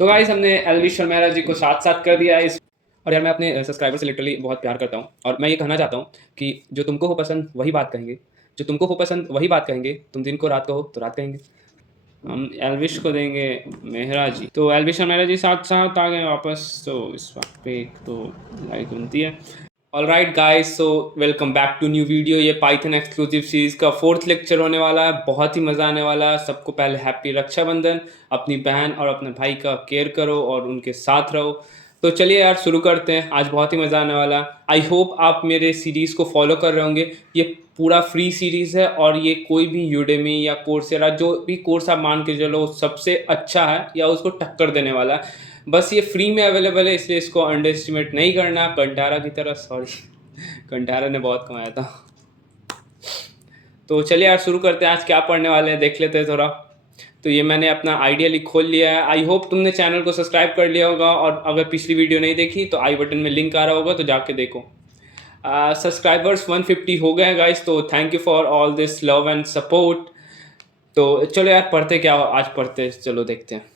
तो गाइस हमने एलवी शर्मेरा जी को साथ साथ कर दिया है इस। और यार मैं अपने सब्सक्राइबर से लिटरली बहुत प्यार करता हूँ और मैं ये कहना चाहता हूँ कि जो तुमको हो पसंद वही बात कहेंगे, जो तुमको हो पसंद वही बात कहेंगे, तुम दिन को रात को हो तो रात कहेंगे। हम एलविश को देंगे मेहरा जी, तो एलविश और मेहरा जी साथ साथ आ गए वापस, तो इस वक्त पे एक तो लाइक बनती है। Alright guys, so welcome back to new video. ये पाइथन एक्सक्लूसिव सीरीज का 4th लेक्चर होने वाला है, बहुत ही मज़ा आने वाला है। सबको पहले हैप्पी रक्षाबंधन। अपनी बहन और अपने भाई का केयर करो और उनके साथ रहो। तो चलिए यार शुरू करते हैं, आज बहुत ही मज़ा आने वाला है। आई होप आप मेरे सीरीज़ को फॉलो कर रहे होंगे। ये पूरा फ्री सीरीज़ है और ये कोई भी यूडेमी या कोर्सेरा जो भी कोर्स आप मान के चलो सबसे अच्छा है या उसको टक्कर देने वाला है। बस ये फ्री में अवेलेबल है, इसलिए इसको अंडर एस्टिमेट नहीं करना। कंटारा की तरह, सॉरी कंटारा ने बहुत कमाया था। तो चलिए यार शुरू करते हैं, आज क्या पढ़ने वाले हैं देख लेते हैं थोड़ा। तो ये मैंने अपना आइडिया खोल लिया है। आई होप तुमने चैनल को सब्सक्राइब कर लिया होगा और अगर पिछली वीडियो नहीं देखी तो आई बटन में लिंक आ रहा होगा, तो जाके देखो। सब्सक्राइबर्स 150 हो गए हैं गाइस, तो thank you for all this love and support. तो चलो यार पढ़ते क्या आज पढ़ते, चलो देखते हैं।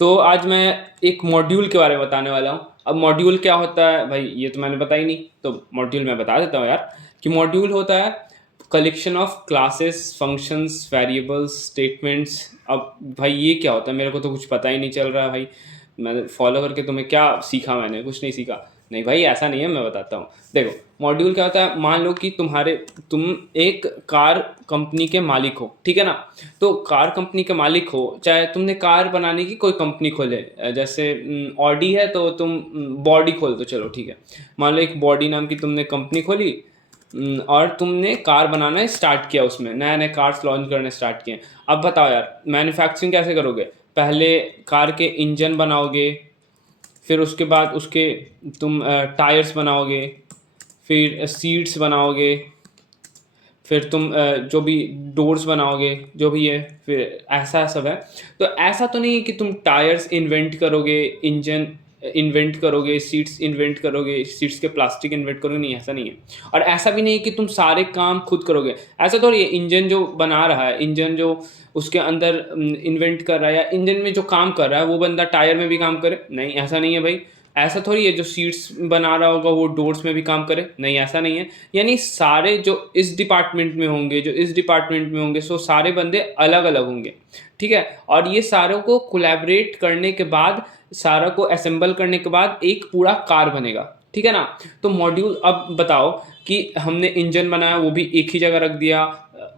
तो आज मैं एक मॉड्यूल के बारे में बताने वाला हूँ। अब मॉड्यूल क्या होता है भाई, ये तो मैंने बताया ही नहीं, तो मॉड्यूल मैं बता देता हूँ यार कि मॉड्यूल होता है collection of classes, functions, variables, statements. अब भाई ये क्या होता है, मेरे को तो कुछ पता ही नहीं चल रहा है भाई। मैं फॉलो करके तुम्हें क्या सीखा, मैंने कुछ नहीं सीखा। नहीं भाई ऐसा नहीं है, मैं बताता हूँ। देखो मॉड्यूल क्या होता है, मान लो कि तुम एक कार कंपनी के मालिक हो, ठीक है ना। तो कार कंपनी के मालिक हो, चाहे तुमने कार बनाने की कोई कंपनी खोले, जैसे ऑडी है तो तुम बॉडी खोल दो, चलो ठीक है। मान लो एक बॉडी नाम की तुमने कंपनी खोली और तुमने कार बनाना स्टार्ट किया, उसमें नए नए कार्स लॉन्च करने स्टार्ट किए। अब बताओ यार मैन्युफैक्चरिंग कैसे करोगे। पहले कार के इंजन बनाओगे, फिर उसके बाद उसके तुम टायर्स बनाओगे, फिर सीट्स बनाओगे, फिर तुम जो भी डोर्स बनाओगे, जो भी है, फिर ऐसा सब है। तो ऐसा तो नहीं है कि तुम टायर्स इन्वेंट करोगे, इंजन इन्वेंट करोगे, सीट्स इन्वेंट करोगे, सीट्स के प्लास्टिक इन्वेंट करोगे, नहीं ऐसा नहीं है। और ऐसा भी नहीं है कि तुम सारे काम खुद करोगे, ऐसा थोड़ी है। इंजन जो बना रहा है, इंजन जो उसके अंदर इन्वेंट कर रहा है, या इंजन में जो काम कर रहा है वो बंदा टायर में भी काम करे, नहीं ऐसा नहीं है भाई। ऐसा थोड़ी है जो सीट्स बना रहा होगा वो डोर्स में भी काम करे, नहीं ऐसा नहीं है। यानी सारे जो इस डिपार्टमेंट में होंगे, जो इस डिपार्टमेंट में होंगे, सो सारे बंदे अलग अलग होंगे, ठीक है। और ये सारों को कोलैबोरेट करने के बाद, सारा को असेंबल करने के बाद एक पूरा कार बनेगा, ठीक है ना। तो मॉड्यूल, अब बताओ कि हमने इंजन बनाया वो भी एक ही जगह रख दिया,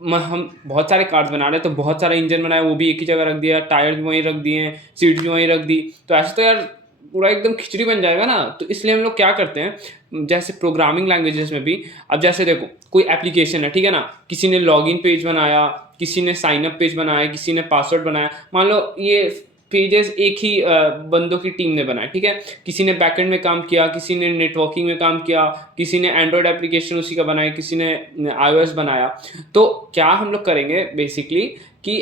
हम बहुत सारे कार्स बना रहे हैं तो बहुत सारा इंजन बनाया वो भी एक ही जगह रख दिया, टायर भी वहीं रख दिए, सीट भी वहीं रख दी, तो ऐसे तो यार पूरा एकदम खिचड़ी बन जाएगा ना। तो इसलिए हम लोग क्या करते हैं, जैसे प्रोग्रामिंग लैंग्वेजेस में भी, अब जैसे देखो कोई एप्लीकेशन है, ठीक है ना। किसी ने लॉगिन पेज बनाया, किसी ने साइन अप पेज बनाया, किसी ने पासवर्ड बनाया। मान लो ये पेजेस एक ही बंदों की टीम ने बनाया, ठीक है। किसी ने बैकएंड में काम किया, किसी ने नेटवर्किंग में काम किया, किसी ने एंड्रॉयड एप्लीकेशन उसी का बनाया, किसी ने iOS बनाया। तो क्या हम लोग करेंगे बेसिकली कि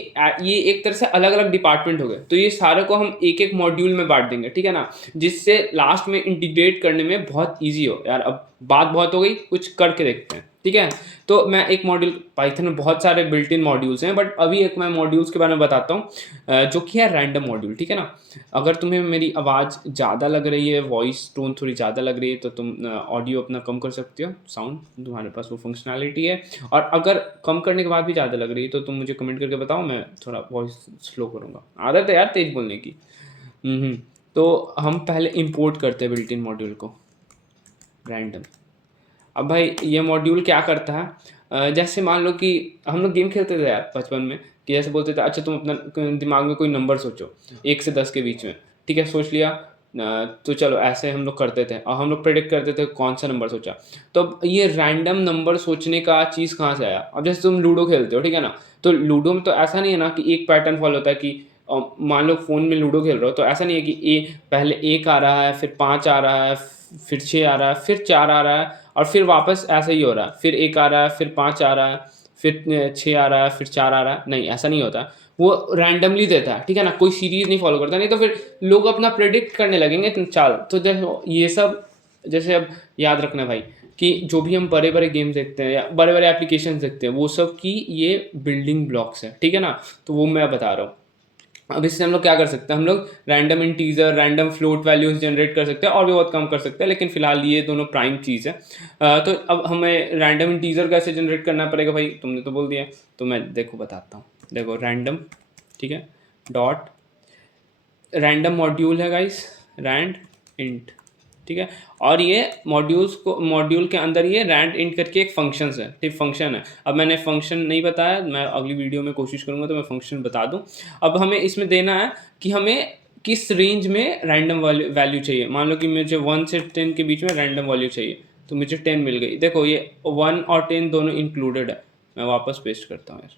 ये एक तरह से अलग अलग डिपार्टमेंट हो गए, तो ये सारे को हम एक एक मॉड्यूल में बांट देंगे, ठीक है ना। जिससे लास्ट में इंटीग्रेट करने में बहुत ईजी हो। यार अब बात बहुत हो गई, कुछ करके देखते हैं, ठीक है। तो मैं एक मॉड्यूल, पाइथन में बहुत सारे बिल्ट इन मॉड्यूल्स हैं, बट अभी एक मैं मॉड्यूल्स के बारे में बताता हूँ जो कि है रैंडम मॉड्यूल, ठीक है ना। अगर तुम्हें मेरी आवाज़ ज़्यादा लग रही है, वॉइस टोन थोड़ी ज़्यादा लग रही है, तो तुम ऑडियो अपना कम कर सकते हो, साउंड, तुम्हारे पास वो फंक्शनैलिटी है। और अगर कम करने के बाद भी ज़्यादा लग रही है तो तुम मुझे कमेंट करके बताओ, मैं थोड़ा वॉइस स्लो करूँगा। आदत है यार तेज बोलने की। तो हम पहले इंपोर्ट करते हैं बिल्ट इन मॉड्यूल को, रैंडम। अब भाई ये मॉड्यूल क्या करता है, जैसे मान लो कि हम लोग गेम खेलते थे यार बचपन में, कि जैसे बोलते थे अच्छा तुम अपना दिमाग में कोई नंबर सोचो 1 से 10 के बीच में, ठीक है, सोच लिया। तो चलो ऐसे हम लोग करते थे और हम लोग प्रेडिक्ट करते थे कौन सा नंबर सोचा। तो अब ये रैंडम नंबर सोचने का चीज़ कहाँ से आया। अब जैसे तुम लूडो खेलते हो, ठीक है ना। तो लूडो में तो ऐसा नहीं है ना कि एक पैटर्न फॉलो होता है कि मान लो फ़ोन में लूडो खेल रहे हो तो ऐसा नहीं है कि पहले 1 आ रहा है, फिर 5 आ रहा है, फिर 6 आ रहा है, फिर 4 आ रहा है, और फिर वापस ऐसा ही हो रहा है, फिर 1 आ रहा है, फिर 5 आ रहा है, फिर 6 आ रहा है, फिर 4 आ रहा है। नहीं ऐसा नहीं होता, वो रैंडमली देता है, ठीक है ना। कोई सीरीज़ नहीं फॉलो करता, नहीं तो फिर लोग अपना प्रेडिक्ट करने लगेंगे चाल। तो देखो ये सब, जैसे अब याद रखना भाई कि जो भी हम बड़े बड़े गेम्स देखते हैं या बड़े बड़े एप्लीकेशन देखते हैं, वो सब की ये बिल्डिंग ब्लॉक्स है, ठीक है ना। तो वो मैं बता रहा हूँ। अब इससे हम लोग क्या कर सकते हैं, हम लोग random integer, random float values generate कर सकते हैं और भी बहुत काम कर सकते हैं, लेकिन फिलहाल ये दोनों प्राइम चीज़ है। तो अब हमें रैंडम इंटीजर कैसे जनरेट करना पड़ेगा भाई, तुमने तो बोल दिया, तो मैं देखो बताता हूँ। देखो रैंडम, ठीक है, डॉट रैंडम मॉड्यूल है गाइस, रैंड इंट, ठीक है। और ये मॉड्यूल के अंदर ये रैंड इंट करके एक फंक्शन है, ठीक, फंक्शन है। अब मैंने फंक्शन नहीं बताया, मैं अगली वीडियो में कोशिश करूँगा तो मैं फंक्शन बता दूँ। अब हमें इसमें देना है कि हमें किस रेंज में रैंडम वैल्यू चाहिए। मान लो कि मुझे 1 से 10 के बीच में रैंडम वैल्यू चाहिए, तो मुझे 10 मिल गई। देखो ये 1 और 10 दोनों इंक्लूडेड है। मैं वापस पेस्ट करता हूँ यार।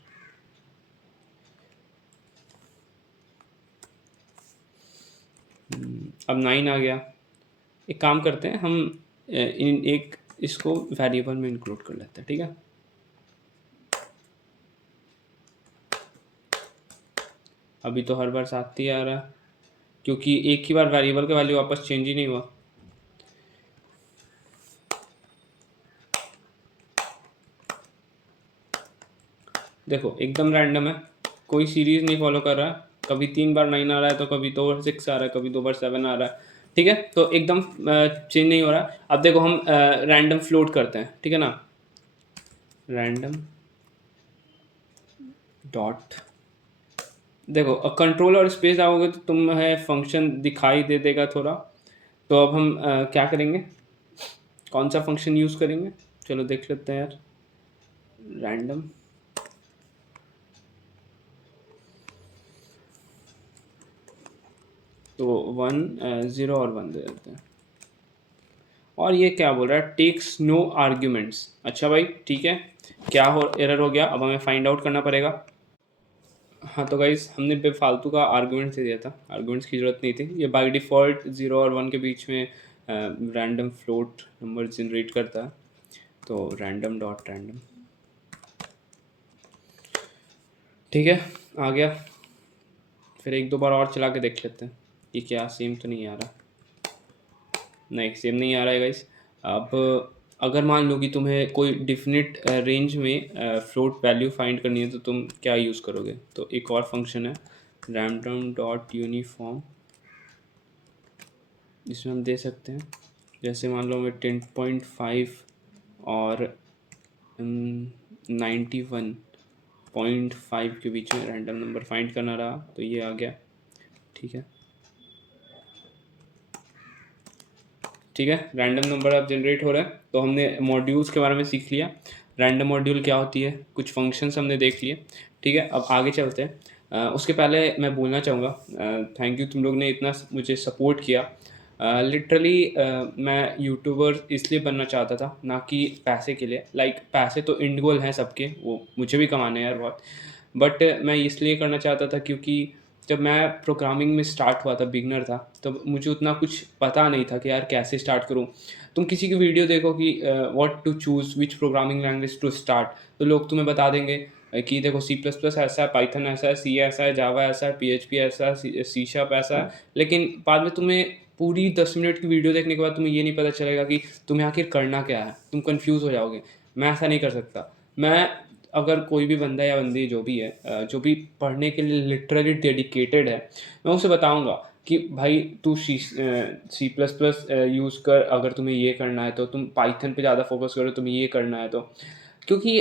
अब 9 आ गया। एक काम करते हैं हम, इसको वेरिएबल में इंक्लूड कर लेते हैं, ठीक है। अभी तो हर बार साथ ही आ रहा है, क्योंकि एक ही बार वेरिएबल का वैल्यू वापस चेंज ही नहीं हुआ। देखो एकदम रैंडम है, कोई सीरीज नहीं फॉलो कर रहा है। कभी 3 बार 9 आ रहा है, तो कभी 2 बार 6 आ रहा है, कभी 2 बार 7 आ रहा है, ठीक है। तो एकदम चेंज नहीं हो रहा। अब देखो हम रैंडम फ्लोट करते हैं, ठीक है ना, रैंडम डॉट, देखो कंट्रोल और स्पेस आओगे तो तुम्हें फंक्शन दिखाई दे देगा थोड़ा। तो अब हम क्या करेंगे, कौन सा फंक्शन यूज़ करेंगे, चलो देख लेते हैं यार। रैंडम, तो 1 0 और 1 दे देते हैं। और ये क्या बोल रहा है, टेक्स नो आर्ग्यूमेंट्स। अच्छा भाई ठीक है, क्या हो एरर हो गया, अब हमें फाइंड आउट करना पड़ेगा। हाँ तो गाइज हमने बेफालतू का आर्गूमेंट से दिया था, आर्गूमेंट्स की ज़रूरत नहीं थी। ये बाय डिफ़ॉल्ट 0 और 1 के बीच में रैंडम फ्लोट नंबर जनरेट करता है। तो रैंडम डॉट रैंडम, ठीक है, आ गया। फिर एक दो बार और चला के देख लेते हैं कि क्या सेम तो नहीं आ रहा। नहीं सेम नहीं आ रहा है गाइस। अब अगर मान लो कि तुम्हें कोई डिफिनिट रेंज में फ्लोट वैल्यू फाइंड करनी है, तो तुम क्या यूज़ करोगे। तो एक और फंक्शन है रैंडम डॉट यूनिफॉर्म, जिसमें हम दे सकते हैं, जैसे मान लो मैं 10.5 और 91.5 के बीच में रैंडम नंबर फाइंड करना रहा, तो ये आ गया, ठीक है। ठीक है, रैंडम नंबर अब जनरेट हो रहा है। तो हमने मॉड्यूल्स के बारे में सीख लिया, रैंडम मॉड्यूल क्या होती है, कुछ फंक्शंस हमने देख लिए, ठीक है। अब आगे चलते हैं। उसके पहले मैं बोलना चाहूँगा थैंक यू, तुम लोग ने इतना मुझे सपोर्ट किया। लिटरली मैं यूट्यूबर इसलिए बनना चाहता था, ना कि पैसे के लिए। लाइक पैसे तो एंड गोल हैं सबके, वो मुझे भी कमाने हैं यार बहुत, बट मैं इसलिए करना चाहता था क्योंकि जब मैं प्रोग्रामिंग में स्टार्ट हुआ था, बिगनर था, तब मुझे उतना कुछ पता नहीं था कि यार कैसे स्टार्ट करूं। तुम किसी की वीडियो देखो कि what to choose which programming language to start, तो लोग तुम्हें बता देंगे कि देखो C++ ऐसा है, पाइथन ऐसा है, सी ऐसा है, जावा ऐसा है, PHP ऐसा है, सी शार्प ऐसा है। लेकिन बाद में तुम्हें पूरी 10 मिनट की वीडियो देखने के बाद तुम्हें ये नहीं पता चलेगा कि तुम्हें आखिर करना क्या है, तुम कंफ्यूज हो जाओगे। मैं ऐसा नहीं कर सकता। मैं, अगर कोई भी बंदा या बंदी जो भी है जो भी पढ़ने के लिए लिटरली डेडिकेटेड है, मैं उसे बताऊंगा कि भाई तू C++ यूज़ कर, अगर तुम्हें ये करना है तो तुम पाइथन पे ज़्यादा फोकस करो, तुम्हें ये करना है तो। क्योंकि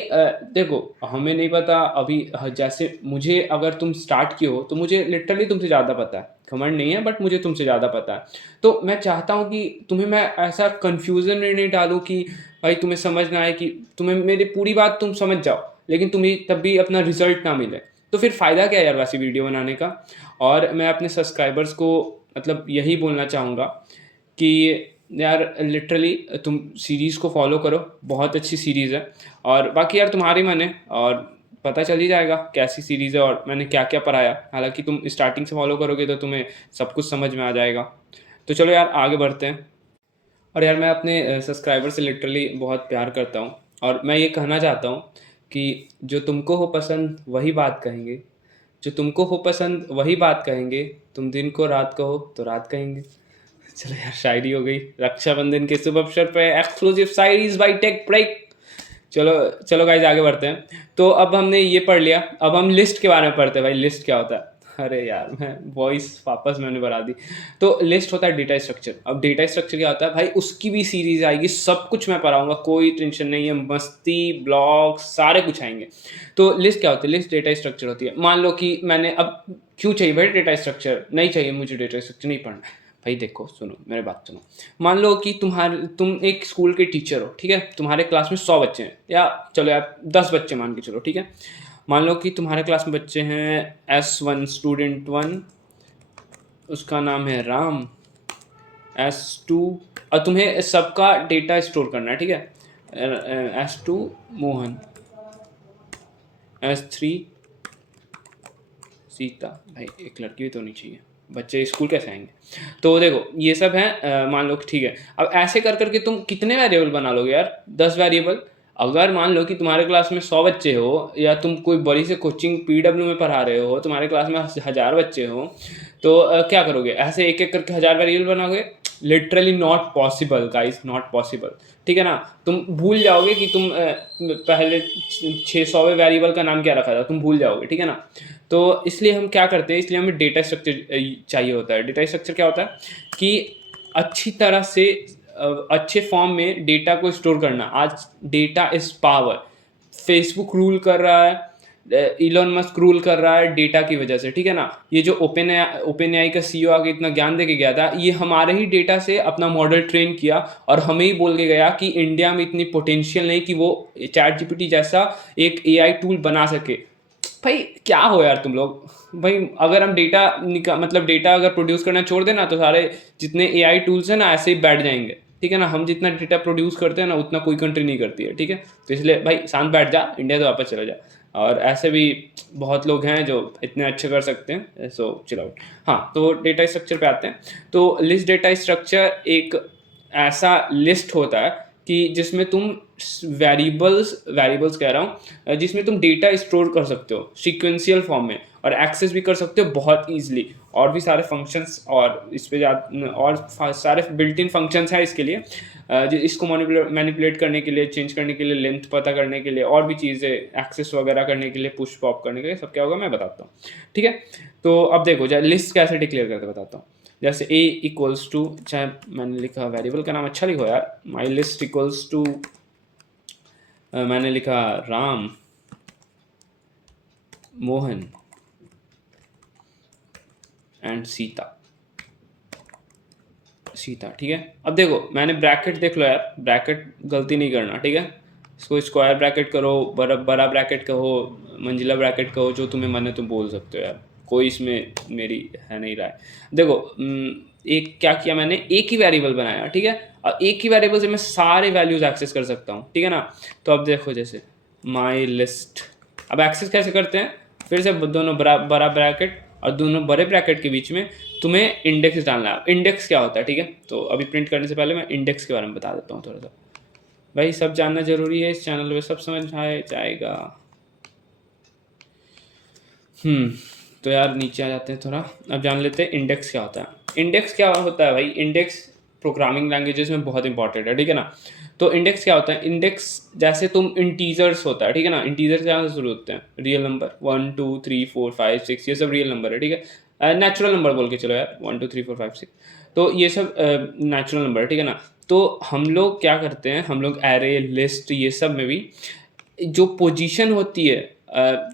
देखो हमें नहीं पता अभी, जैसे मुझे अगर तुम स्टार्ट किए हो तो मुझे लिटरली तुमसे ज़्यादा पता है, घमंड नहीं है, बट मुझे तुमसे ज़्यादा पता है। तो मैं चाहता हूँ कि तुम्हें मैं ऐसा कन्फ्यूज़न में नहीं डालूँ कि भाई तुम्हें समझ ना आए, कि तुम्हें मेरी पूरी बात तुम समझ जाओ लेकिन तुम्हें तब भी अपना रिजल्ट ना मिले, तो फिर फ़ायदा क्या है यार वैसी वीडियो बनाने का। और मैं अपने सब्सक्राइबर्स को मतलब यही बोलना चाहूँगा कि यार लिटरली तुम सीरीज़ को फॉलो करो, बहुत अच्छी सीरीज़ है। और बाकी यार तुम्हारी मन है, और पता चल ही जाएगा कैसी सीरीज़ है और मैंने क्या क्या पढ़ाया। हालांकि तुम स्टार्टिंग से फॉलो करोगे तो तुम्हें सब कुछ समझ में आ जाएगा। तो चलो यार आगे बढ़ते हैं। और यार मैं अपने सब्सक्राइबर से लिटरली बहुत प्यार करता हूँ, और मैं ये कहना चाहता हूँ कि जो तुमको हो पसंद वही बात कहेंगे, जो तुमको हो पसंद वही बात कहेंगे, तुम दिन को रात कहो तो रात कहेंगे। चलो यार शायरी हो गई, रक्षाबंधन के शुभ अवसर पे एक्सक्लूसिव शायरीज बाय टेक ब्रेक। चलो चलो गाइज आगे बढ़ते हैं। तो अब हमने ये पढ़ लिया, अब हम लिस्ट के बारे में पढ़ते हैं। भाई लिस्ट क्या होता है अरे यार मैं वॉइस वापस मैंने बढ़ा दी। तो लिस्ट होता है डेटा स्ट्रक्चर। अब डेटा स्ट्रक्चर क्या होता है भाई, उसकी भी सीरीज आएगी, सब कुछ मैं पढ़ाऊंगा, कोई टेंशन नहीं है, मस्ती ब्लॉग सारे कुछ आएंगे। तो लिस्ट क्या होती है, लिस्ट डेटा स्ट्रक्चर होती है। मान लो कि मैंने अब क्यों चाहिए भाई डेटा स्ट्रक्चर, नहीं चाहिए मुझे डेटा स्ट्रक्चर, नहीं पढ़ना है भाई। देखो सुनो मेरे बात सुनो, मान लो कि तुम एक स्कूल के टीचर हो, ठीक है, तुम्हारे क्लास में 100 बच्चे हैं, या चलो यार 10 बच्चे मान के चलो, ठीक है। मान लो कि तुम्हारे क्लास में बच्चे हैं S1 स्टूडेंट 1, उसका नाम है राम, S2, और तुम्हें सबका डेटा स्टोर करना है, ठीक है। S2 Mohan, S3 Sita. भाई एक लड़की भी तो नहीं चाहिए, बच्चे स्कूल कैसे आएंगे। तो देखो ये सब है, मान लो ठीक है। अब ऐसे कर करके तुम कितने वेरिएबल बना लोगे यार, 10 वेरिएबल। अगर मान लो कि तुम्हारे क्लास में 100 बच्चे हो, या तुम कोई बड़ी से कोचिंग PW में पढ़ा रहे हो, तुम्हारे क्लास में 1000 बच्चे हो, तो क्या करोगे, ऐसे एक एक करके 1000 वेरिएबल बनाओगे। Literally not possible guys, not possible, ठीक है ना। तुम भूल जाओगे कि तुम पहले 600वें वेरिएबल का नाम क्या रखा था, तुम भूल जाओगे, ठीक है ना। तो इसलिए हम क्या करते हैं, इसलिए हमें डेटा स्ट्रक्चर चाहिए होता है। डेटा स्ट्रक्चर क्या होता है कि अच्छी तरह से अच्छे फॉर्म में डेटा को स्टोर करना। आज data is power, Facebook rule कर रहा है, इलॉन मस्क रूल कर रहा है डेटा की वजह से, ठीक है ना। ये जो ओपन एआई का CEO आके इतना ज्ञान दे के गया था, ये हमारे ही डेटा से अपना मॉडल ट्रेन किया और हमें ही बोल के गया कि इंडिया में इतनी पोटेंशियल नहीं कि वो ChatGPT जैसा एक AI टूल बना सके। भाई क्या हो यार तुम लोग। भाई अगर हम मतलब डेटा अगर प्रोड्यूस करना छोड़ देना, तो सारे जितने AI टूल्स हैं ना ऐसे ही बैठ जाएंगे, ठीक है ना। हम जितना डेटा प्रोड्यूस करते हैं ना, उतना कोई कंट्री नहीं करती है, ठीक है। तो इसलिए भाई शांत बैठ जा, इंडिया से वापस चला जा। और ऐसे भी बहुत लोग हैं जो इतने अच्छे कर सकते हैं, सो चिल आउट। हाँ, तो डेटा स्ट्रक्चर पे आते हैं। तो लिस्ट डेटा स्ट्रक्चर एक ऐसा लिस्ट होता है कि जिसमें तुम वेरिएबल्स कह रहा हूँ, जिसमें तुम डेटा स्टोर कर सकते हो सीक्वेंशियल फॉर्म में, और एक्सेस भी कर सकते हो बहुत ईजिली। और भी सारे फंक्शंस और इस पे और सारे बिल्ट इन फंक्शंस हैं इसके लिए, इसको मैनिपुलेट करने के लिए, चेंज करने के लिए, लेंथ पता करने के लिए, और भी चीज़ें एक्सेस वगैरह करने के लिए, पुश पॉप करने के लिए, सब क्या होगा मैं बताता हूँ, ठीक है। तो अब देखो लिस्ट कैसे डिक्लेयर करके बताता हूँ। जैसे A इक्वल्स टू, चाहे मैंने लिखा वेरिएबल का नाम अच्छा लिखो यार, माई लिस्ट इक्वल्स टू, मैंने लिखा राम मोहन एंड सीता, ठीक है। अब देखो मैंने ब्रैकेट देख लो यार, ब्रैकेट गलती नहीं करना, ठीक है। इसको स्क्वायर ब्रैकेट करो, बड़ा ब्रैकेट कहो, मंजिला ब्रैकेट कहो, जो तुम्हें मन है तुम बोल सकते हो यार, कोई इसमें मेरी है नहीं रहा है। देखो एक क्या किया मैंने, एक ही वेरिएबल बनाया, ठीक है, और एक ही वेरिएबल से मैं सारे वैल्यूज एक्सेस कर सकता हूँ, ठीक है ना। तो अब देखो जैसे माई लिस्ट, अब एक्सेस कैसे करते हैं, फिर से दोनों बड़ा ब्रैकेट और दोनों बड़े ब्रैकेट के बीच में तुम्हें इंडेक्स डालना है। इंडेक्स क्या होता है, ठीक है। तो अभी प्रिंट करने से पहले मैं इंडेक्स के बारे में बता देता हूँ थोड़ा सा, भाई सब जानना जरूरी है, इस चैनल पे सब समझ आए जाएगा। तो यार नीचे आ जाते हैं थोड़ा, अब जान लेते हैं इंडेक्स क्या होता है। इंडेक्स क्या होता है भाई, इंडेक्स प्रोग्रामिंग लैंग्वेजेस में बहुत इंपॉर्टेंट है, ठीक है ना। तो इंडेक्स क्या होता है, इंडेक्स जैसे तुम इंटीजर्स होता है, ठीक है ना। इंटीजर्स कहाँ से शुरू होते हैं, रियल नंबर 1 2 3 4 5 6, ये सब रियल नंबर है, ठीक है। नेचुरल नंबर बोल के चलो यार, 1 2 3 4 5 6, तो ये सब नेचुरल नंबर है, ठीक है ना। तो हम लोग क्या करते हैं, हम लोग एरे लिस्ट ये सब में भी जो पोजीशन होती है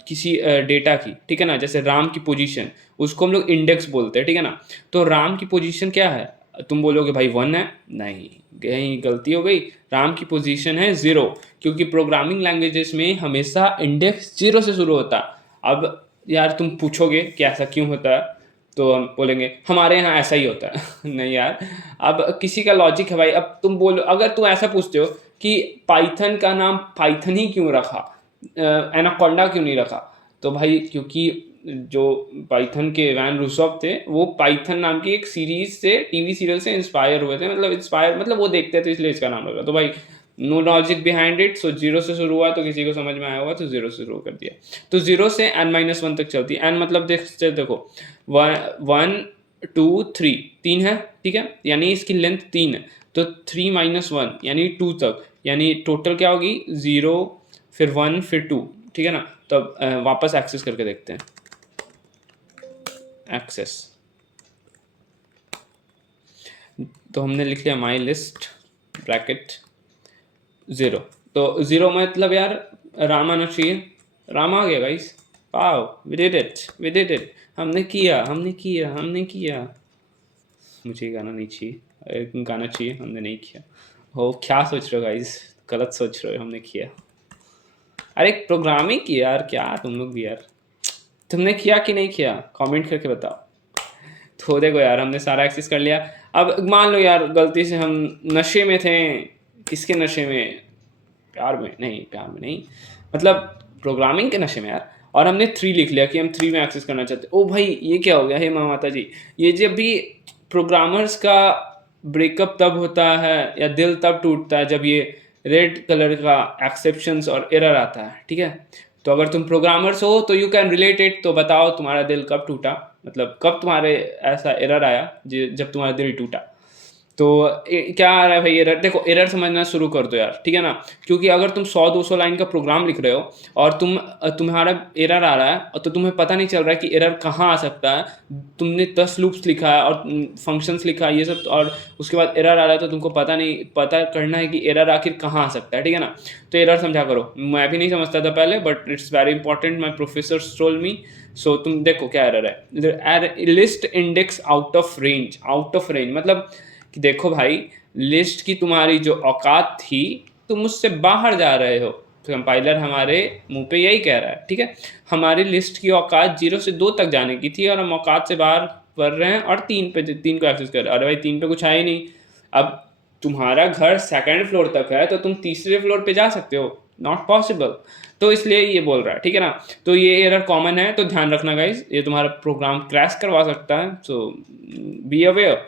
किसी डेटा की, ठीक है ना, जैसे राम की पोजीशन, उसको हम लोग इंडेक्स बोलते हैं, ठीक है ना। तो राम की पोजीशन क्या है, तुम बोलोगे भाई 1 है, नहीं, कहीं गलती हो गई, राम की पोजीशन है 0, क्योंकि प्रोग्रामिंग लैंग्वेजेस में हमेशा इंडेक्स 0 से शुरू होता है। अब यार तुम पूछोगे कि ऐसा क्यों होता है, तो हम बोलेंगे हमारे यहाँ ऐसा ही होता है नहीं यार, अब किसी का लॉजिक है भाई। अब तुम बोलो, अगर तुम ऐसा पूछते हो कि पाइथन का नाम पाइथन ही क्यों रखा, एनाकोंडा क्यों नहीं रखा, तो भाई क्योंकि जो पाइथन के वैन रूसोफ थे, वो पाइथन नाम की एक सीरीज से, टीवी सीरियल से इंस्पायर हुए थे, मतलब वो देखते थे, इसलिए इसका नाम लगा। तो भाई नो लॉजिक बिहाइंड इट, सो 0 से शुरू हुआ, तो किसी को समझ में आया होगा, तो 0 से शुरू कर दिया। तो 0 से n-1 तक चलती है। n मतलब देखो 1 2 3, 3 है, ठीक है, यानी इसकी लेंथ 3 है, तो 3-1 यानी 2 तक, यानी टोटल क्या होगी 0 फिर 1 फिर 2, ठीक है ना। तो अब वापस एक्सेस करके देखते हैं। एक्सेस। तो हमने लिख लिया माई लिस्ट ब्रैकेट 0। तो 0 मतलब यार राम आना चाहिए, राम आ गया guys. Wow, we did it, हमने किया। मुझे गाना नहीं चाहिए, गाना चाहिए, हमने नहीं किया। हो क्या सोच रहे हो गाइस, गलत सोच रहे हो, हमने किया। अरे प्रोग्रामिंग की यार, क्या तुम लोग भी यार, तुमने किया कि नहीं किया, कमेंट करके बताओ। तो देखो यार, हमने सारा एक्सेस कर लिया। अब मान लो यार गलती से हम नशे में थे, किसके नशे में, प्यार में नहीं, मतलब प्रोग्रामिंग के नशे में यार, और हमने 3 लिख लिया कि हम 3 में एक्सेस करना चाहते। ओ भाई ये क्या हो गया, हे माता जी, ये जब भी प्रोग्रामर्स का ब्रेकअप तब होता है या दिल तब टूटता है जब ये रेड कलर का एक्सेप्शंस और एरर आता है, ठीक है। तो अगर तुम प्रोग्रामर्स हो तो यू कैन रिलेट इट, तो बताओ तुम्हारा दिल कब टूटा, मतलब कब तुम्हारे ऐसा एरर आया जब तुम्हारा दिल टूटा। तो क्या आ रहा है भाई एरर, देखो एरर समझना शुरू कर दो यार, ठीक है ना। क्योंकि अगर तुम 100-200 लाइन का प्रोग्राम लिख रहे हो और तुम्हारा एरर आ रहा है, तो तुम्हें पता नहीं चल रहा है कि एरर कहाँ आ सकता है। तुमने 10 लूप्स लिखा है और फंक्शंस लिखा है ये सब, और उसके बाद एरर आ रहा है, तो तुमको पता करना है कि एरर आखिर कहाँ आ सकता है, ठीक है ना। तो एरर समझा करो, मैं भी नहीं समझता था पहले, but it's very important, my professor told me. So तुम देखो क्या एरर है, list index out of range मतलब कि देखो भाई, लिस्ट की तुम्हारी जो औकात थी, तुम उससे बाहर जा रहे हो। तो कंपाइलर हमारे मुंह पे यही कह रहा है, ठीक है। हमारी लिस्ट की औकात 0 से 2 तक जाने की थी और हम औकात से बाहर बढ़ रहे हैं और 3 को एक्सेस कर रहे हैं। अरे भाई 3 पे कुछ है ही नहीं। अब तुम्हारा घर 2nd फ्लोर तक है तो तुम 3रे फ्लोर पे जा सकते हो, नॉट पॉसिबल। तो इसलिए ये बोल रहा है, ठीक है ना। तो ये एरर कॉमन है, तो ध्यान रखना गाइज, ये तुम्हारा प्रोग्राम क्रैश करवा सकता है, सो बी अवेयर।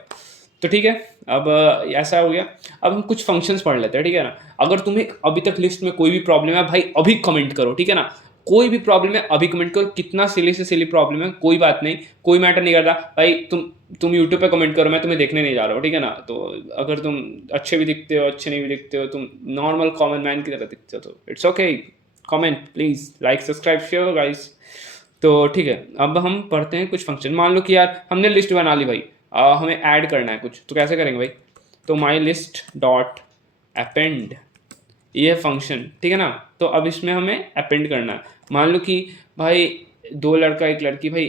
तो ठीक है, अब ऐसा हो गया। अब हम कुछ फंक्शंस पढ़ लेते हैं, ठीक है ना। अगर तुम्हें अभी तक लिस्ट में कोई भी प्रॉब्लम है भाई, अभी कमेंट करो, ठीक है ना। कोई भी प्रॉब्लम है अभी कमेंट करो, कितना सिली से सिली प्रॉब्लम है कोई बात नहीं, कोई मैटर नहीं करता भाई। तुम यूट्यूब पे कमेंट करो, मैं तुम्हें देखने नहीं जा रहा हूँ, ठीक है ना। तो अगर तुम अच्छे भी दिखते हो, अच्छे नहीं भी दिखते हो, तुम नॉर्मल कॉमन मैन की तरह दिखते हो, तो it's okay, comment please, like subscribe share guys. तो ठीक है, अब हम पढ़ते हैं कुछ फंक्शन। मान लो कि यार हमने लिस्ट बना ली भाई, हमें ऐड करना है कुछ, तो कैसे करेंगे भाई। तो माई लिस्ट डॉट अपेंड, ये फंक्शन, ठीक है ना। तो अब इसमें हमें अपेंड करना है। मान लो कि भाई 2 लड़का 1 लड़की, भाई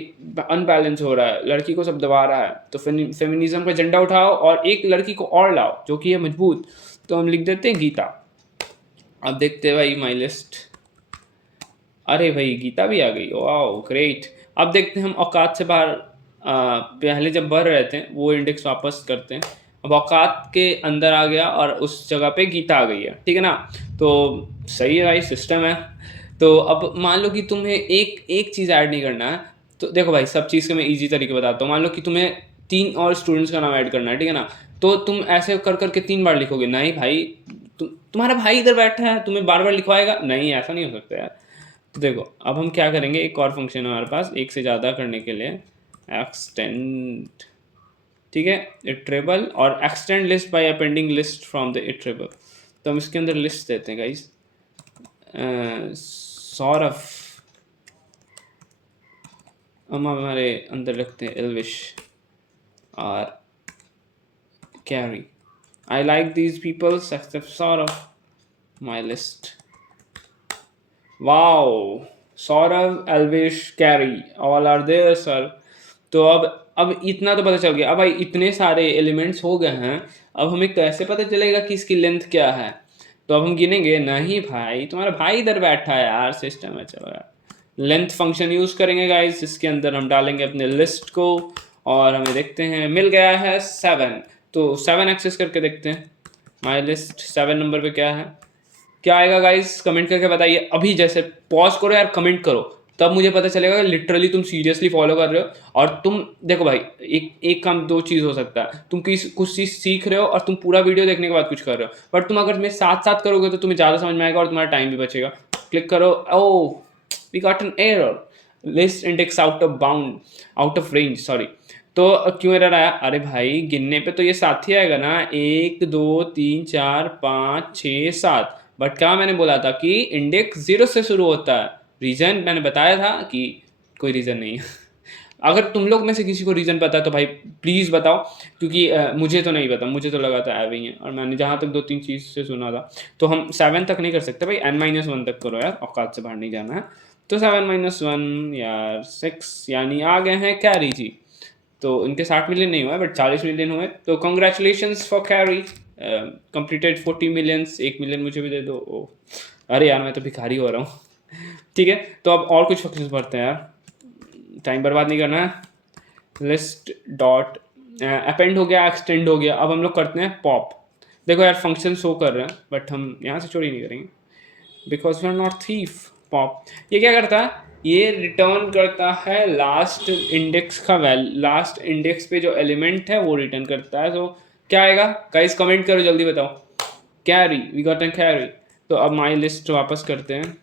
अनबैलेंस हो रहा है, लड़की को सब दबा रहा है, तो फेमिनिज्म का झंडा उठाओ और एक लड़की को और लाओ जो कि है मजबूत। तो हम लिख देते हैं गीता। अब देखते हैं भाई माई लिस्ट, अरे भाई गीता भी आ गई, वाओ ग्रेट। अब देखते हैं हम औकात से बाहर, पहले जब बढ़ रहे थे वो इंडेक्स वापस करते हैं। अब औकात के अंदर आ गया और उस जगह पे गीता आ गई है, ठीक है ना। तो सही है भाई, सिस्टम है। तो अब मान लो कि तुम्हें एक चीज़ ऐड नहीं करना है। तो देखो भाई, सब चीज़ के मैं ईजी तरीके बताता हूँ। मान लो कि तुम्हें 3 और स्टूडेंट्स का नाम ऐड करना है, ठीक है ना। तो तुम ऐसे कर करके 3 बार लिखोगे, नहीं भाई तुम्हारा भाई इधर बैठा है, तुम्हें बार बार लिखवाएगा, नहीं ऐसा नहीं हो सकता यार। तो देखो अब हम क्या करेंगे, एक और फंक्शन है हमारे पास एक से ज़्यादा करने के लिए, एक्सटेंड, ठीक है, इटरेबल, और extend list by appending list from the iterable. तो हम इसके अंदर लिस्ट देते हैं गाइस, सौरभ, हम हमारे अंदर रखते हैं एल्विश और Carry. I like these peoples except Saurabh, my list. Wow, Saurabh, Elvish, Carry, all are there sir. तो अब इतना तो पता चल गया। अब भाई इतने सारे एलिमेंट्स हो गए हैं, अब हमें कैसे पता चलेगा कि इसकी लेंथ क्या है। तो अब हम गिनेंगे, नहीं भाई तुम्हारा भाई इधर बैठा है यार, सिस्टम है, चलो यार। लेंथ फंक्शन यूज़ करेंगे गाइस, इसके अंदर हम डालेंगे अपने लिस्ट को और हमें देखते हैं मिल गया है 7। तो 7 एक्सेस करके देखते हैं माई लिस्ट 7 नंबर पे क्या है, क्या आएगा गाइस, कमेंट करके बताइए। अभी जैसे पॉज करो यार, कमेंट करो, तब मुझे पता चलेगा कि लिटरली तुम सीरियसली फॉलो कर रहे हो। और तुम देखो भाई, एक काम 2 चीज़ हो सकता है, तुम कुछ चीज़ सीख रहे हो और तुम पूरा वीडियो देखने के बाद कुछ कर रहे हो, बट तुम अगर मेरे साथ साथ करोगे तो तुम्हें ज़्यादा समझ में आएगा और तुम्हारा टाइम भी बचेगा। क्लिक करो, oh we got an error, list index out of bound, out of range, sorry. तो क्यों एरर आया, अरे भाई गिनने पे तो ये 7 ही आएगा ना, 1 2 3 4 5 6 7, बट क्या मैंने बोला था कि इंडेक्स 0 से शुरू होता है। रीज़न मैंने बताया था कि कोई रीज़न नहीं है। अगर तुम लोग में से किसी को रीज़न पता है तो भाई प्लीज़ बताओ, क्योंकि मुझे तो नहीं पता, मुझे तो लगा था एवी है, और मैंने जहाँ तक 2-3 चीज़ से सुना था। तो हम 7 तक नहीं कर सकते भाई, n-1 तक करो यार, औकात से बाहर नहीं जाना है। तो 7-1 यार 6, यानी आ गए हैं कैरी जी। तो इनके 60 मिलियन नहीं हुआ बट 40 मिलियन हुए, तो congratulations for carry, completed 40 millions. 1 million मुझे भी दे दो। ओ अरे यार मैं तो भिखारी हो रहा हूँ। ठीक है, तो अब और कुछ फंक्शंस पढ़ते हैं यार, टाइम बर्बाद नहीं करना है। लिस्ट डॉट अपेंड हो गया, एक्सटेंड हो गया। अब हम लोग करते हैं पॉप। देखो यार फंक्शन शो कर रहे हैं बट हम यहाँ से चोरी नहीं करेंगे, because we are not thief. Pop ये क्या करता है, ये रिटर्न करता है लास्ट इंडेक्स का वैल्यू, लास्ट इंडेक्स पे जो एलिमेंट है वो रिटर्न करता है। तो क्या आएगा गाइस, कमेंट करो जल्दी बताओ। Carry, we got an Carry. तो अब माई लिस्ट वापस करते हैं,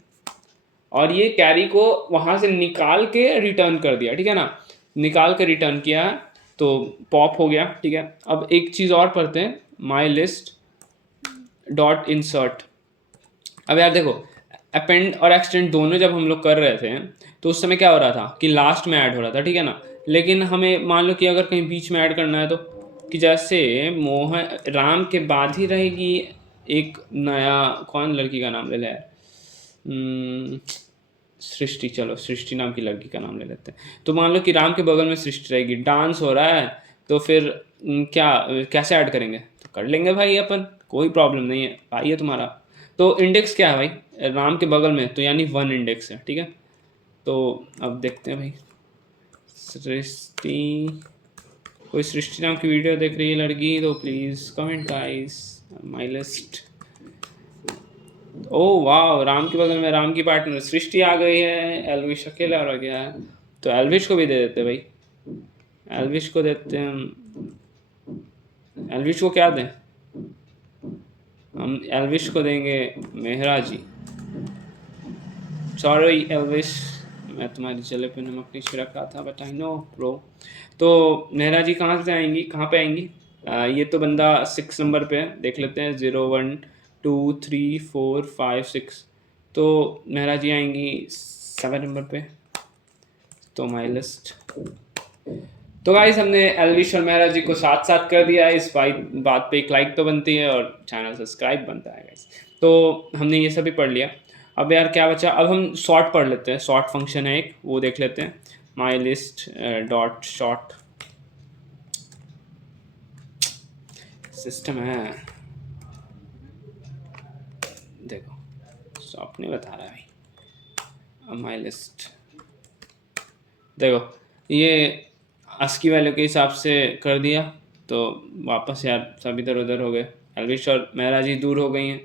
और ये कैरी को वहाँ से निकाल के रिटर्न कर दिया, ठीक है ना, निकाल के रिटर्न किया, तो पॉप हो गया। ठीक है, अब एक चीज़ और पढ़ते हैं, माई लिस्ट डॉट इंसर्ट। अब यार देखो, अपेंड और एक्सटेंड दोनों जब हम लोग कर रहे थे तो उस समय क्या हो रहा था कि लास्ट में ऐड हो रहा था, ठीक है ना। लेकिन हमें मान लो कि अगर कहीं बीच में ऐड करना है, तो कि जैसे राम के बाद ही रहेगी एक नया, कौन लड़की का नाम ले ले यार, सृष्टि, चलो सृष्टि नाम की लड़की का नाम ले लेते हैं। तो मान लो कि राम के बगल में सृष्टि रहेगी, डांस हो रहा है, तो फिर क्या, कैसे ऐड करेंगे, तो कर लेंगे भाई अपन, कोई प्रॉब्लम नहीं है भाई है तुम्हारा। तो इंडेक्स क्या है भाई, राम के बगल में, तो यानी 1 इंडेक्स है, ठीक है। तो अब देखते हैं भाई, सृष्टि, कोई सृष्टि नाम की वीडियो देख रही है लड़की तो please comment guys, my list. ओ वाह, राम के बगल में राम की पार्टनर सृष्टि आ गई है, एलविश अकेला रह गया है, तो एलविश को भी दे देते भाई, एलविश को देते हैं हम। एलविश को क्या दें, हम एलविश को देंगे मेहरा जी। सॉरी एलविश, मैं तुम्हारी जले पे नमक नहीं छिड़क रहा था, बट आई नो ब्रो। तो मेहरा जी कहाँ से आएंगी, कहाँ पे आएंगी, ये तो बंदा 6 नंबर पे है, देख लेते हैं, 0 1 2 3 4 5 6। तो मेहरा जी आएंगी 7 नंबर पे। तो माई लिस्ट, तो गाइस हमने एलविश और मेहरा जी को साथ साथ कर दिया है। इस बात पे एक लाइक तो बनती है और चैनल सब्सक्राइब बनता है गाइस। तो हमने ये सभी पढ़ लिया। अब यार क्या बचा, अब हम सॉर्ट पढ़ लेते हैं, सॉर्ट फंक्शन है एक, वो देख लेते हैं। My list dot short, system है, देखो सॉर्ट नहीं बता रहा है भाई। अब माई लिस्ट देखो, ये ASCII वैल्यू के हिसाब से कर दिया, तो वापस यार सब इधर उधर हो गए। एलविश और मेहरा जी दूर हो गई हैं,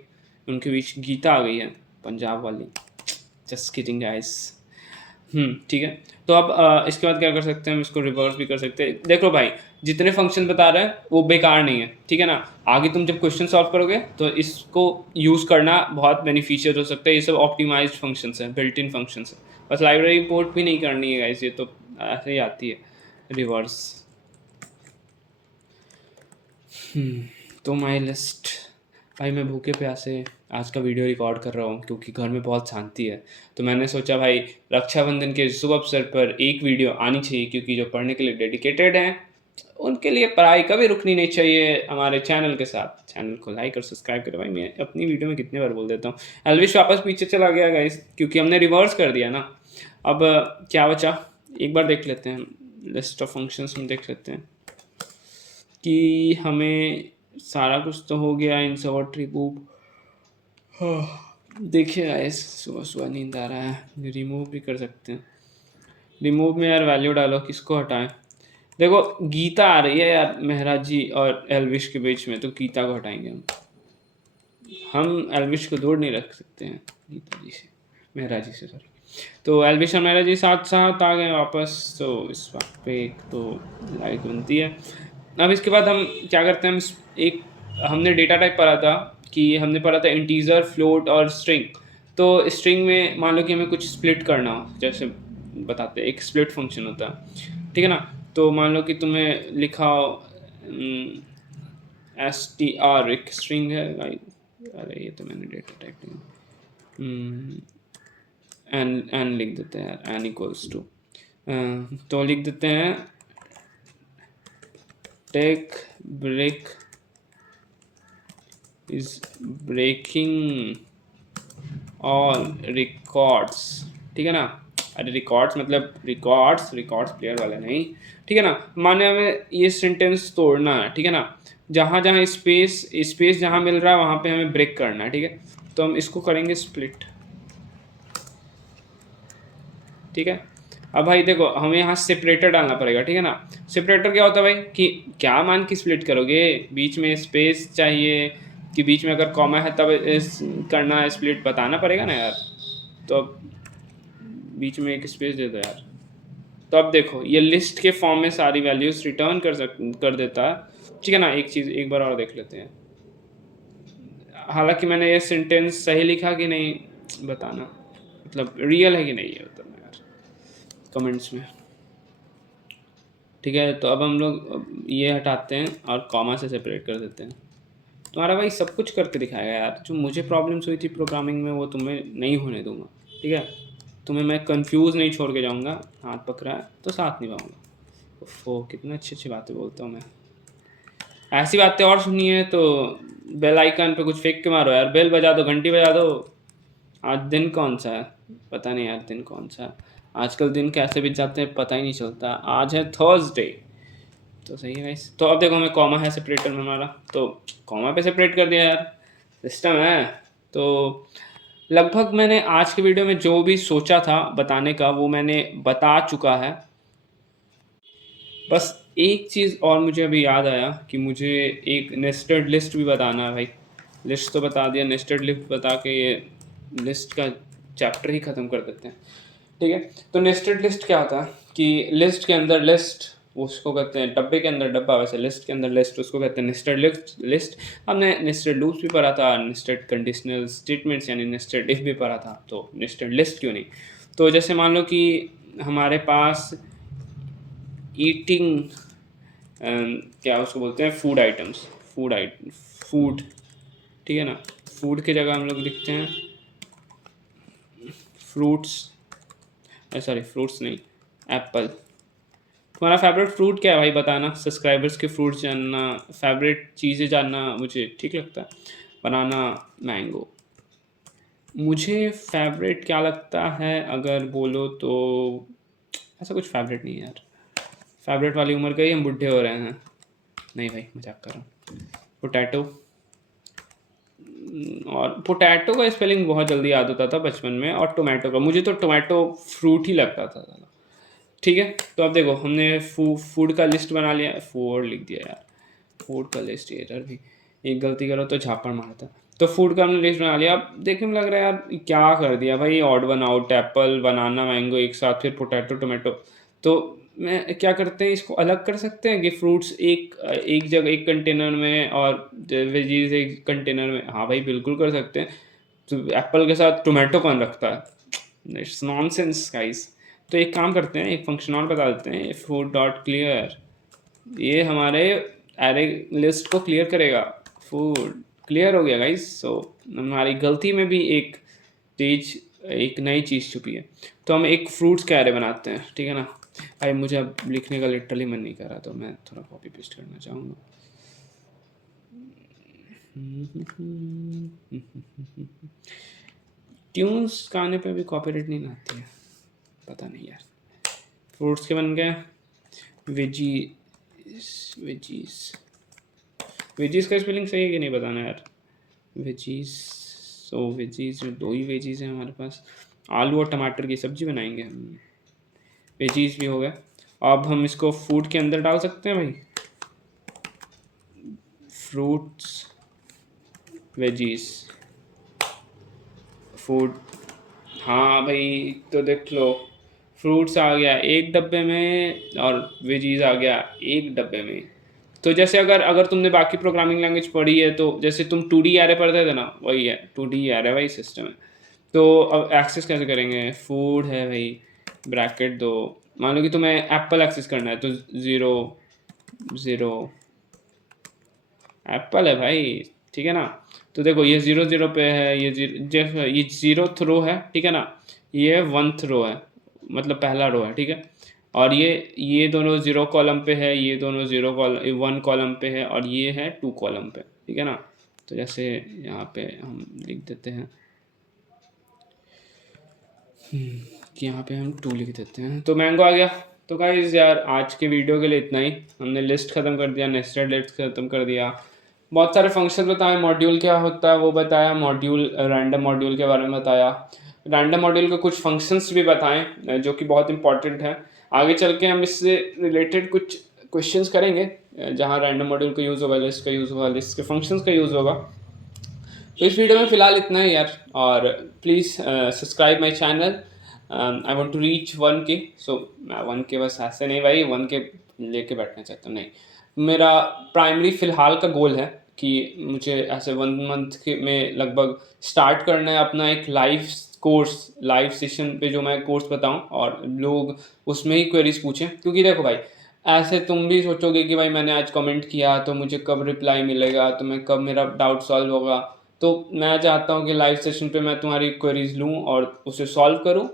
उनके बीच गीता आ गई है पंजाब वाली। Just kidding guys. ठीक है। तो अब इसके बाद क्या कर सकते हैं, हम इसको रिवर्स भी कर सकते हैं। देखो भाई, जितने फंक्शन बता रहे हैं वो बेकार नहीं है, ठीक है ना। आगे तुम जब क्वेश्चन सॉल्व करोगे तो इसको यूज़ करना बहुत बेनिफिशियल हो सकता है। ये सब ऑप्टिमाइज्ड फंक्शंस हैं, बिल्ट इन फंक्शंस हैं। बस लाइब्रेरी इंपोर्ट भी नहीं करनी है गाइस, ये तो ऐसे ही आती है रिवर्स। तो माई लिस्ट, भाई मैं भूखे प्यासे आज का वीडियो रिकॉर्ड कर रहा हूँ क्योंकि घर में बहुत शांति है। तो मैंने सोचा भाई रक्षाबंधन के शुभ अवसर पर एक वीडियो आनी चाहिए, क्योंकि जो पढ़ने के लिए डेडिकेटेड हैं उनके लिए पढ़ाई कभी रुकनी नहीं चाहिए हमारे चैनल के साथ। चैनल को लाइक और सब्सक्राइब करो भाई, मैं अपनी वीडियो में कितने बार बोल देता हूँ। एलविश वापस पीछे चला गया गाइस, क्योंकि हमने रिवर्स कर दिया ना। अब क्या बचा, एक बार देख लेते हैं, लिस्ट ऑफ फंक्शंस में देख लेते हैं कि हमें सारा कुछ तो हो गया। इंसर्ट, रिमूव, देखिए गाइस सुबह सुबह नींद आ रहा है। रिमूव भी कर सकते हैं, रिमूव में यार वैल्यू डालो, किसको हटाएं। देखो गीता आ रही है यार मेहरा जी और एलविश के बीच में, तो गीता को हटाएंगे हम एलविश को दूर नहीं रख सकते हैं गीता जी से, मेहरा जी से सॉरी। तो एलविश और मेहरा जी साथ साथ आ गए वापस, तो इस बात पे एक तो लाइक बनती है। अब इसके बाद हम क्या करते हैं, हम एक हमने डेटा टाइप पढ़ा था, कि हमने पढ़ा था इंटीजर, फ्लोट और स्ट्रिंग। तो स्ट्रिंग में मान लो कि हमें कुछ स्प्लिट करना हो, जैसे बताते हैं एक स्प्लिट फंक्शन होता है, ठीक है ना। तो मान लो कि तुम्हें लिखा हो str, एक स्ट्रिंग है, अरे ये तो मैंने डेटा टाइप एन लिख देते हैं यार, एन इक्वल्स टू तो लिख देते हैं Tech Break is breaking all records, ठीक है ना। अरे रिकॉर्ड्स मतलब रिकॉर्ड्स प्लेयर वाले नहीं, ठीक है ना। माने हमें ये सेंटेंस तोड़ना है, ठीक है ना। जहाँ जहाँ स्पेस जहाँ मिल रहा है वहाँ पे हमें ब्रेक करना है, ठीक है। तो हम इसको करेंगे स्प्लिट, ठीक है। अब भाई देखो हमें यहाँ सेपरेटर डालना पड़ेगा, ठीक है ना। सेपरेटर क्या होता है भाई कि क्या मान की स्प्लिट करोगे, बीच में स्पेस चाहिए कि बीच में अगर कॉमा है तब करना है स्प्लिट, बताना पड़ेगा ना यार। तो अब बीच में एक स्पेस दे दो यार। तो अब देखो ये लिस्ट के फॉर्म में सारी वैल्यूज रिटर्न कर देता है, ठीक है ना। एक चीज़ एक बार और देख लेते हैं, हालांकि मैंने ये सेंटेंस सही लिखा कि नहीं बताना, मतलब रियल है कि नहीं है बताना यार कमेंट्स में, ठीक है। तो अब हम लोग ये हटाते हैं और कॉमा से सेपरेट कर देते हैं। तुम्हारा भाई सब कुछ करके दिखाएगा यार, जो मुझे प्रॉब्लम्स हुई थी प्रोग्रामिंग में वो तुम्हें नहीं होने दूंगा, ठीक है। तुम्हें मैं कंफ्यूज नहीं छोड़ के जाऊंगा, हाथ पकड़ा है तो साथ निभाऊंगा। ओफो कितने अच्छी अच्छी बातें बोलता हूँ मैं। ऐसी बातें और सुनिए तो बेल आइकन पे कुछ फेंक के मारो यार, बेल बजा दो, घंटी बजा दो। आज दिन कौन सा है पता नहीं यार, दिन कौन सा है आजकल, दिन कैसे बीत जाते हैं पता ही नहीं चलता। आज है थर्सडे, तो सही है गाइस। तो अब देखो हमें कॉमा है सेपरेटर में हमारा, तो कॉमा पे सेपरेट कर दिया यार, सिस्टम है। तो लगभग मैंने आज के वीडियो में जो भी सोचा था बताने का वो मैंने बता चुका है। बस एक चीज़ और मुझे अभी याद आया कि मुझे एक नेस्टेड लिस्ट भी बताना है भाई। लिस्ट तो बता दिया, नेस्टेड लिस्ट बता के ये लिस्ट का चैप्टर ही ख़त्म कर देते हैं, ठीक है। तो नेस्टेड लिस्ट क्या होता है कि लिस्ट के अंदर लिस्ट उसको कहते हैं, डब्बे के अंदर डब्बा, वैसे लिस्ट के अंदर लिस्ट उसको कहते हैं नेस्टेड लिस्ट। हमने नेस्टेड लूप्स भी पढ़ा था, नेस्टेड कंडीशनल स्टेटमेंट्स यानी नेस्टेड इफ भी पढ़ा था, तो नेस्टेड लिस्ट क्यों नहीं। तो जैसे मान लो कि हमारे पास ईटिंग क्या उसको बोलते हैं, फूड आइटम्स, फूड, ठीक है ना। फूड की जगह हम लोग लिखते हैं फ्रूट्स, सॉरी फ्रूट्स नहीं, एप्पल। तुम्हारा फेवरेट फ्रूट क्या है भाई बताना, सब्सक्राइबर्स के फ्रूट्स जानना, फेवरेट चीज़ें जानना मुझे ठीक लगता है। बनाना, मैंगो। मुझे फेवरेट क्या लगता है अगर बोलो तो ऐसा कुछ फेवरेट नहीं है यार, फेवरेट वाली उम्र गई, हम बुढ़े हो रहे हैं। नहीं भाई मजाक कर रहा हूँ। पोटैटो, और पोटैटो का स्पेलिंग बहुत जल्दी याद होता था बचपन में, और टोमेटो का, मुझे तो टोमेटो फ्रूट ही लगता था ज़्यादा, ठीक है। तो अब देखो हमने फूड का लिस्ट बना लिया, फूड लिख दिया यार, फूड का लिस्ट, एरर भी, एक गलती करो तो झापड़ मारता। तो फूड का हमने लिस्ट बना लिया। अब देखने में लग रहा है यार क्या कर दिया भाई, odd one out, apple banana mango एक साथ, फिर पोटैटो टोमेटो। तो मैं क्या करते हैं इसको अलग कर सकते हैं कि फ्रूट्स एक जगह एक कंटेनर में और वेजीज एक कंटेनर में, हाँ भाई बिल्कुल कर सकते हैं। तो एप्पल के साथ टोमेटो कौन रखता है, इट्स नॉनसेंस गाइस। तो एक काम करते हैं, एक फंक्शन और बता देते हैं, फूड डॉट क्लियर, ये हमारे एरे लिस्ट को क्लियर करेगा। फूड क्लियर हो गया गाइस। सो हमारी गलती में भी एक नई चीज़ छुपी है। तो हम एक फ्रूट्स का एरे बनाते हैं, ठीक है ना। भाई मुझे अब लिखने का लिटरली मन नहीं कर रहा, तो मैं थोड़ा कॉपी पेस्ट करना चाहूँगा। ट्यून्स गाने पे भी कॉपीराइट नहीं आती है, पता नहीं यार। फ्रूट्स के बन गए, वेजीज का स्पेलिंग सही है कि नहीं बताना यार। वेजीज, सो वेजीज दो ही वेजीज हैं हमारे पास, आलू और टमाटर की सब्जी बनाएंगे हम। वेजीज भी हो गया। अब हम इसको फूड के अंदर डाल सकते हैं भाई, फ्रूट्स वेजीज फूड, हाँ भाई तो देख लो, फ्रूट्स आ गया एक डब्बे में और वेजीज आ गया एक डब्बे में। तो जैसे अगर अगर तुमने बाकी प्रोग्रामिंग लैंग्वेज पढ़ी है तो जैसे तुम 2D एरे पढ़ते थे ना, वही है 2D एरे, वही सिस्टम है। तो अब एक्सेस कैसे करेंगे, फूड है भाई, ब्रैकेट दो, मान लो कि तुम्हें एप्पल एक्सेस करना है तो 0 0 एप्पल है भाई, ठीक है ना। तो देखो ये 0 0 पे है, ये 0th रो है, ठीक है ना, ये 1th रो है, मतलब पहला रो है, ठीक है। और ये दोनों 0 कॉलम पे है, ये दोनों 1 कॉलम पे है, और ये है 2 कॉलम पे, ठीक है ना। तो जैसे यहाँ पे हम लिख देते हैं कि यहाँ पे हम 2 लिख देते हैं, तो मैंगो आ गया। तो गाइस यार आज के वीडियो के लिए इतना ही। हमने लिस्ट ख़त्म कर दिया, नेस्टेड लिस्ट ख़त्म कर दिया, बहुत सारे फंक्शन बताए, मॉड्यूल क्या होता है वो बताया, मॉड्यूल रैंडम मॉड्यूल के बारे में बताया, रैंडम मॉड्यूल के कुछ फंक्शंस भी बताएं जो कि बहुत इंपॉर्टेंट है। आगे चल के हम इससे रिलेटेड कुछ क्वेश्चंस करेंगे जहाँ रैंडम मॉड्यूल का यूज़ होगा, लिस्ट का यूज़ होगा, लिस्ट के फंक्शंस का यूज़ होगा। तो इस वीडियो में फ़िलहाल इतना ही यार, और please subscribe my channel. I want to reach 1K। So 1K बस ऐसे नहीं भाई, 1K लेके बैठना चाहता हूँ, नहीं। मेरा प्राइमरी फ़िलहाल का गोल है कि मुझे ऐसे 1 मंथ के में लगभग स्टार्ट करना है अपना एक लाइव कोर्स, लाइव सेशन पे जो मैं कोर्स बताऊं और लोग उसमें ही क्वेरीज पूछें। क्योंकि देखो भाई, ऐसे तुम भी सोचोगे कि भाई मैंने आज कमेंट किया तो मुझे कब रिप्लाई मिलेगा, तो मैं कब मेरा डाउट सॉल्व होगा। तो मैं चाहता हूँ कि लाइव सेशन पे मैं तुम्हारी क्वेरीज लूँ और उसे सॉल्व करूँ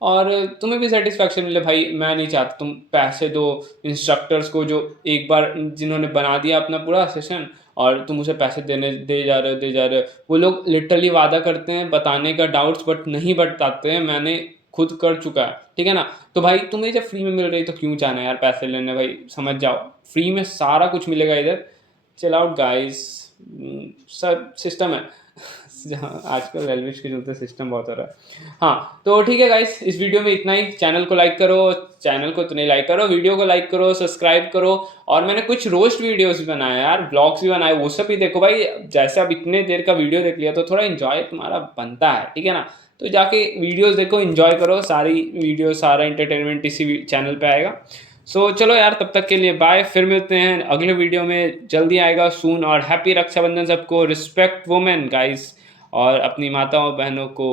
और तुम्हें भी सेटिस्फैक्शन मिले। भाई मैं नहीं चाहता तुम पैसे दो इंस्ट्रक्टर्स को जो एक बार जिन्होंने बना दिया अपना पूरा सेशन और तुम उसे पैसे दे जा रहे हो। वो लोग लिटरली वादा करते हैं बताने का डाउट्स बट नहीं बताते हैं, मैंने खुद कर चुका है, ठीक है ना। तो भाई तुम्हें जब फ्री में मिल रही तो क्यों जाना यार पैसे लेने, भाई समझ जाओ फ्री में सारा कुछ मिलेगा इधर। चिल आउट गाइस, सब सिस्टम है जहाँ आजकल रेलवे के चलते सिस्टम बहुत हो रहा है। हाँ तो ठीक है गाइस, इस वीडियो में इतना ही। चैनल को लाइक करो, चैनल को तो नहीं लाइक करो, वीडियो को लाइक करो, सब्सक्राइब करो। और मैंने कुछ रोस्ट वीडियोस भी बनाए यार, ब्लॉग्स भी बनाए, वो सब भी देखो भाई। जैसे अब इतने देर का वीडियो देख लिया तो थोड़ा इन्जॉय तुम्हारा बनता है, ठीक है ना। तो जाके वीडियोस देखो, इन्जॉय करो, सारी वीडियो सारा एंटरटेनमेंट इसी चैनल पे आएगा। सो चलो यार, तब तक के लिए बाय, फिर मिलते हैं अगले वीडियो में, जल्दी आएगा सून। और हैप्पी रक्षाबंधन सबको, रिस्पेक्ट वुमेन गाइस, और अपनी माताओं बहनों को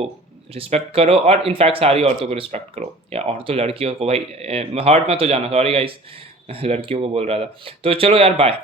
रिस्पेक्ट करो, और इनफैक्ट सारी औरतों को रिस्पेक्ट करो, या और तो लड़कियों को भाई हर्ट मत हो जाना, सॉरी गाइस लड़कियों को बोल रहा था। तो चलो यार बाय।